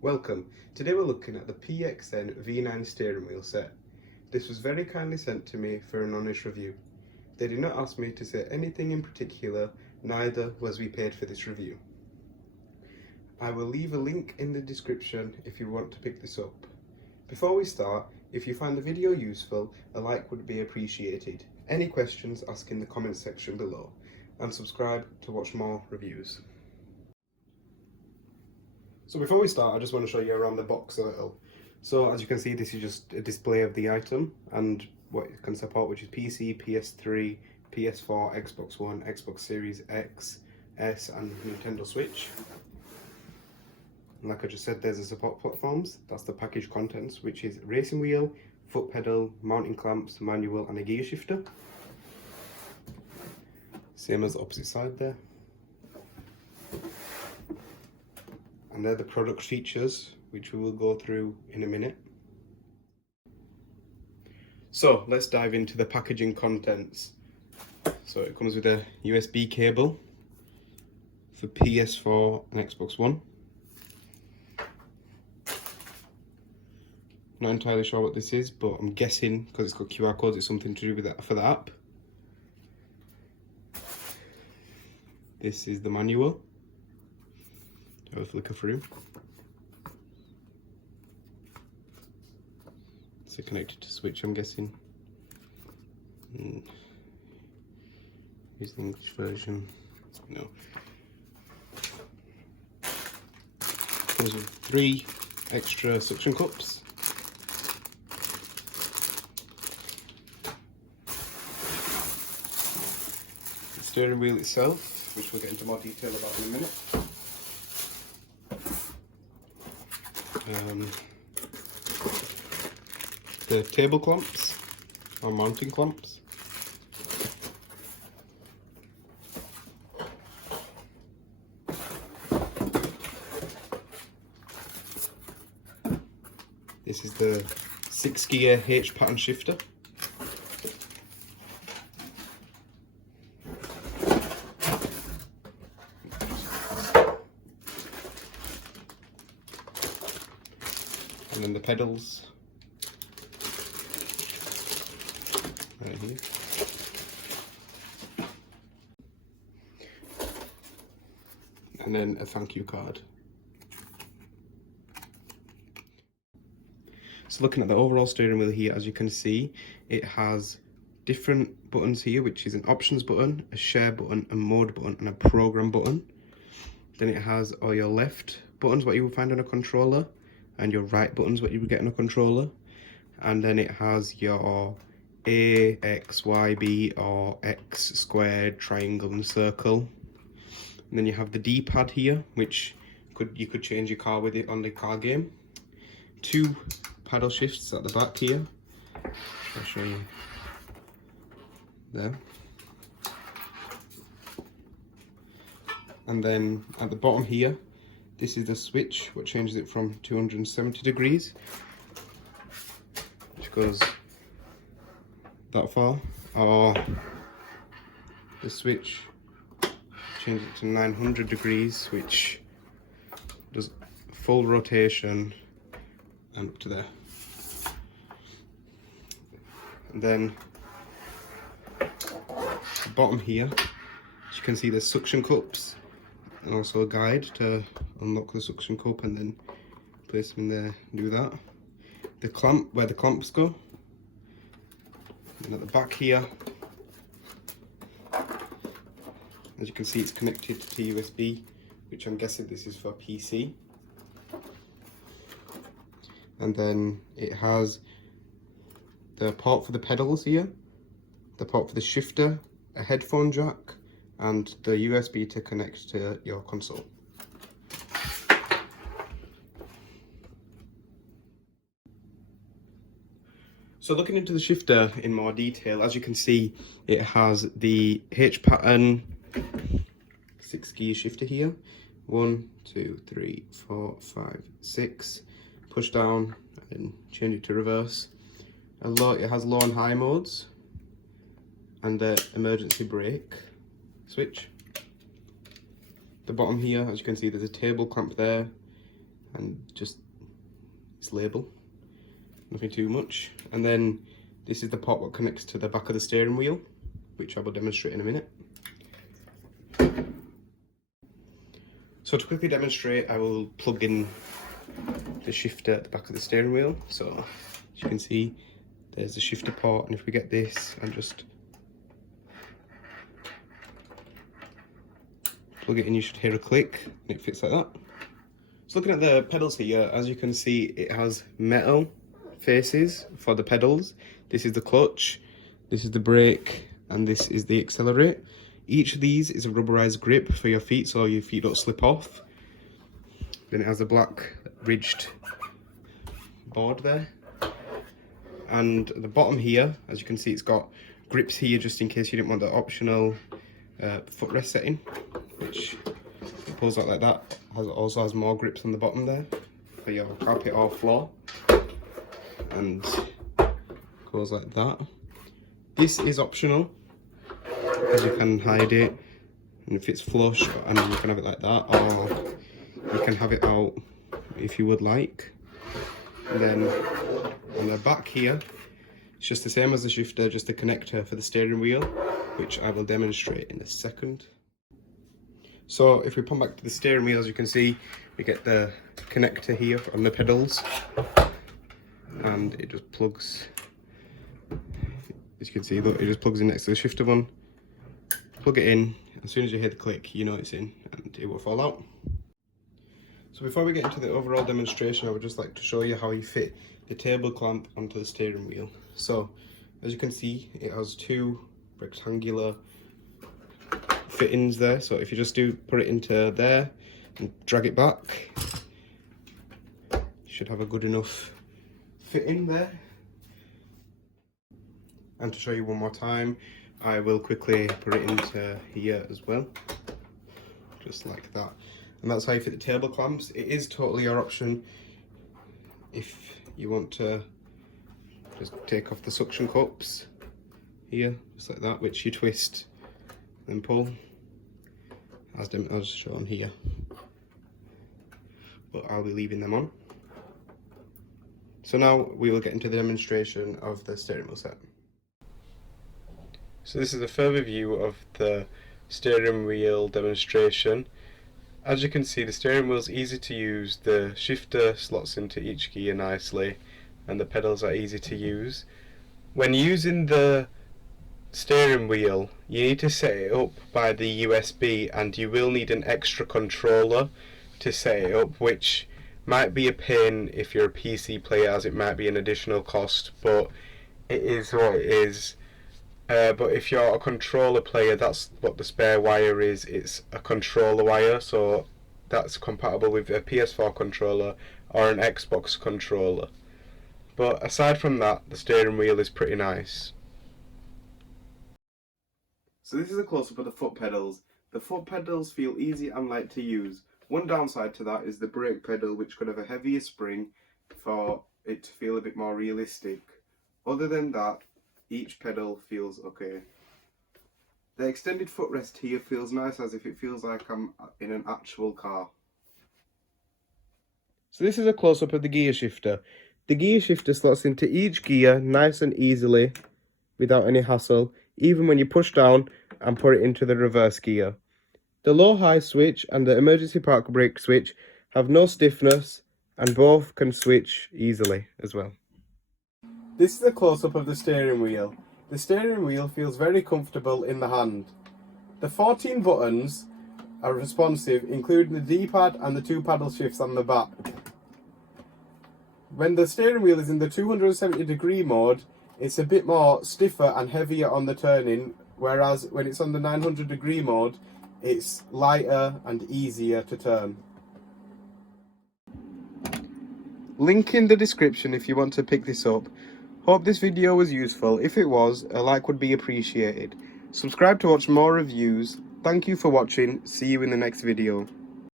Welcome. Today we're looking at the PXN V9 steering wheel set. This was very kindly sent to me for an honest review. They did not ask me to say anything in particular, neither was we paid for this review. I will leave a link in the description if you want to pick this up. Before we start, if you find the video useful, a like would be appreciated. Any questions, ask in the comments section below, and subscribe to watch more reviews. So before we start, I just want to show you around the box a little. So as you can see, this is just a display of the item and what it can support, which is PC, PS3, PS4, Xbox One, Xbox Series X, S and Nintendo Switch. And like I just said, there's the support platforms. That's the package contents, which is racing wheel, foot pedal, mounting clamps, manual and a gear shifter. Same as the opposite side there. And they're the product features, which we will go through in a minute. So let's dive into the packaging contents. So it comes with a USB cable for PS4 and Xbox One. Not entirely sure what this is, but I'm guessing because it's got QR codes, it's something to do with that for the app. This is the manual. Have a flicker through. It's connected to Switch, I'm guessing. Here's the English version. No. Comes with 3 extra suction cups. The steering wheel itself, which we'll get into more detail about in a minute. The table clamps or mounting clamps. This is the 6-gear H pattern shifter. And then the pedals right here. And then a thank you card. So looking at the overall steering wheel here, as you can see, it has different buttons here, which is an options button, a share button, a mode button, and a program button. Then it has all your left buttons, what you will find on a controller, and your right buttons, what you would get on a controller. And then it has your A, X, Y, B, or X, squared, triangle, and circle. And then you have the D-pad here, which you could change your car with it on the car game. 2 paddle shifts at the back here. I'll show you there. And then at the bottom here, this is the switch, what changes it from 270 degrees, which goes that far, or the switch changes it to 900 degrees, which does full rotation and up to there. And then the bottom here, as you can see, there's suction cups and also a guide to unlock the suction cup and then place them in there and do that. The clamp, where the clamps go. And at the back here, as you can see, it's connected to USB, which I'm guessing this is for PC. And then it has the port for the pedals here, the port for the shifter, a headphone jack, and the USB to connect to your console. So looking into the shifter in more detail, as you can see, it has the H pattern 6-gear shifter here. 1, 2, 3, 4, 5, 6. Push down and change it to reverse. It has low and high modes, and the emergency brake switch. The bottom here, as you can see, there's a table clamp there, and just its label, nothing too much. And then this is the port that connects to the back of the steering wheel, which I will demonstrate in a minute. So to quickly demonstrate, I will plug in the shifter at the back of the steering wheel. So as you can see, there's the shifter port, and if we get this and just plug it in, you should hear a click and it fits like that. So looking at the pedals here, as you can see, it has metal faces for the pedals. This is the clutch, this is the brake, and this is the accelerate. Each of these is a rubberized grip for your feet so your feet don't slip off. Then it has a black ridged board there. And at the bottom here, as you can see, it's got grips here just in case you didn't want the optional footrest setting, which pulls out like that. Also has more grips on the bottom there for your carpet or floor, and goes like that. This is optional, because you can hide it, and if it's flush, and you can have it like that, or you can have it out if you would like. And then on the back here, it's just the same as the shifter, just a connector for the steering wheel, which I will demonstrate in a second. So if we pump back to the steering wheel, as you can see, we get the connector here on the pedals, and it just plugs, as you can see, look, it just plugs in next to the shifter one. Plug it in, as soon as you hear the click, you know it's in, and it will fall out. So before we get into the overall demonstration, I would just like to show you how you fit the table clamp onto the steering wheel. So as you can see, it has two rectangular fittings there. So if you just put it into there and drag it back, you should have a good enough fitting there. And to show you one more time, I will quickly put it into here as well, just like that. And that's how you fit the table clamps. It is totally your option if you want to just take off the suction cups here, just like that, which you twist and pull, as shown here. But I'll be leaving them on. So now we will get into the demonstration of the steering wheel set. So this is a further view of the steering wheel demonstration. As you can see, the steering wheel is easy to use, the shifter slots into each gear nicely, and the pedals are easy to use. When using the steering wheel, you need to set it up by the USB, and you will need an extra controller to set it up, which might be a pain if you're a PC player, as it might be an additional cost, but it is what it is. But if you're a controller player, that's what the spare wire is. It's a controller wire, so that's compatible with a PS4 controller or an Xbox controller. But aside from that, the steering wheel is pretty nice. So this is a close-up of the foot pedals. The foot pedals feel easy and light to use. One downside to that is the brake pedal, which could have a heavier spring for it to feel a bit more realistic. Other than that, each pedal feels okay. The extended footrest here feels nice, as if it feels like I'm in an actual car. So this is a close-up of the gear shifter. The gear shifter slots into each gear nice and easily without any hassle, even when you push down and put it into the reverse gear. The low-high switch and the emergency park brake switch have no stiffness, and both can switch easily as well. This is a close-up of the steering wheel. The steering wheel feels very comfortable in the hand. The 14 buttons are responsive, including the D-pad and the 2 paddle shifts on the back. When the steering wheel is in the 270-degree mode, it's a bit more stiffer and heavier on the turning, whereas when it's on the 900-degree mode, it's lighter and easier to turn. Link in the description if you want to pick this up. Hope this video was useful. If it was, a like would be appreciated. Subscribe to watch more reviews. Thank you for watching. See you in the next video.